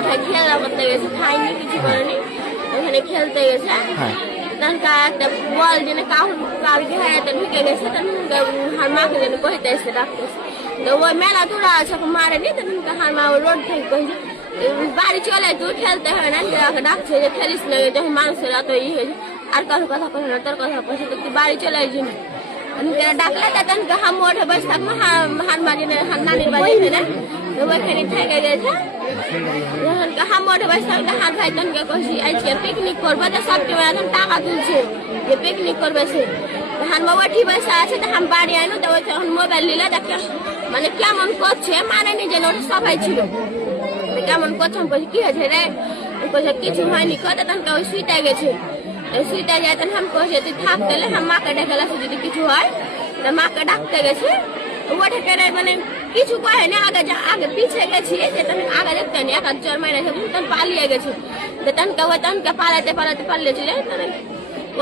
উঠে খেলা করতে গেছে খাইনি কিছু করেনি ওখানে খেলতে গেছে। হ্যাঁ। তখনকার একটা বল যেন কাউর কাউর ঘেরাতে ঢুকে গেছে তখন হার মাকে যেন কহিতে এসে ডাকতেছে। তো ওই মেলা তোরা আছে মারেনি তখন হার মা রোড থেকে কইছে বাড়ি চলে তুই খেলতে হবে না। ডাকছে যে খেলিস না। যখন মানুষের এত ই হয়েছে আর কারোর কথা কহে না তোর কথা কহে তো তুই বাড়ি চলে আসবি না। ডাকলে তখন হাম ওঠে বসে থাকব হার মাঝে হার নানির বাড়ি না তো ওইখানে থেকে গেছে যখন হাম ওঠে বসে হাত ভাই তনকে কইছি আজকে পিকনিক করব তো সব টিমের এখন টাকা তুলছে যে পিকনিক করবে সে হান বাবা ঠিক বসে আছে তো হাম বাড়ি আইনো তো ওই তখন মোবাইল নিলে দেখে মানে কেমন করছে মানে নিজে ওটা সবাই ছিল কেমন করছে বলছি কি হয়েছে রে বলছি কিছু হয়নি কথা তখন ওই সুইটা গেছে সুইটা যায় তখন আমি কইছে তুই থাক তাহলে হাম মাকে ডেকে যদি কিছু হয় তা মাকে ডাকতে গেছে ওঠে মানে কিছু কহেনি আগে আগে পিছিয়ে গেছি যে তখন আগে দেখতে নি এক গেছে তখন পালিয়ে গেছে। তো তনকে ওই তনকে পালাতে পালাতে পালিয়েছিল তখন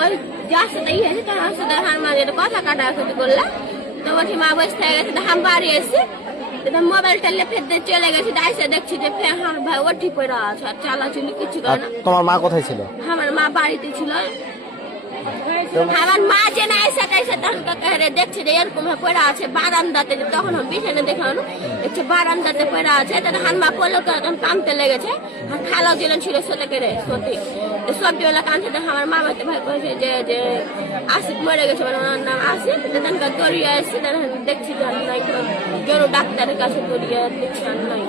ওই যার সাথে ইয়ে তার সাথে কথা কাটাকাটি করলে তো ওঠে মা বসে থেকে গেছে তো বাড়ি এসে তো মোবাইল টেলে ফের দিয়ে চলে গেছে দাইসে দেখছি যে ফের হার ভাই ওঠি পড়ে আছে আর চালাচুলি কিছু আর করে না। তোমার মা কোথায় ছিল? আমার মা বাড়িতে ছিল। আমার মা যে না তখন কাকারে দেখছে যে এরকম পড়ে আছে বারান্দাতে। তখন আমি বিছানে দেখলাম দেখছে বারান্দাতে পড়ে আছে। তখন হানমা করল তো, তখন কামতে লেগেছে। আর খালাও যেন ছিল সোতে করে সত্যি তো সবজি ওলা কানছে তখন আমার মা বাড়িতে ভাই কয়েছে যে যে আসিফ মরে গেছে মানে ওনার নাম আসিফ। দৌড়িয়ে আসছে তখন দেখছি নাই কোনো ডাক্তারের কাছে দৌড়িয়ে দেখছি নাই।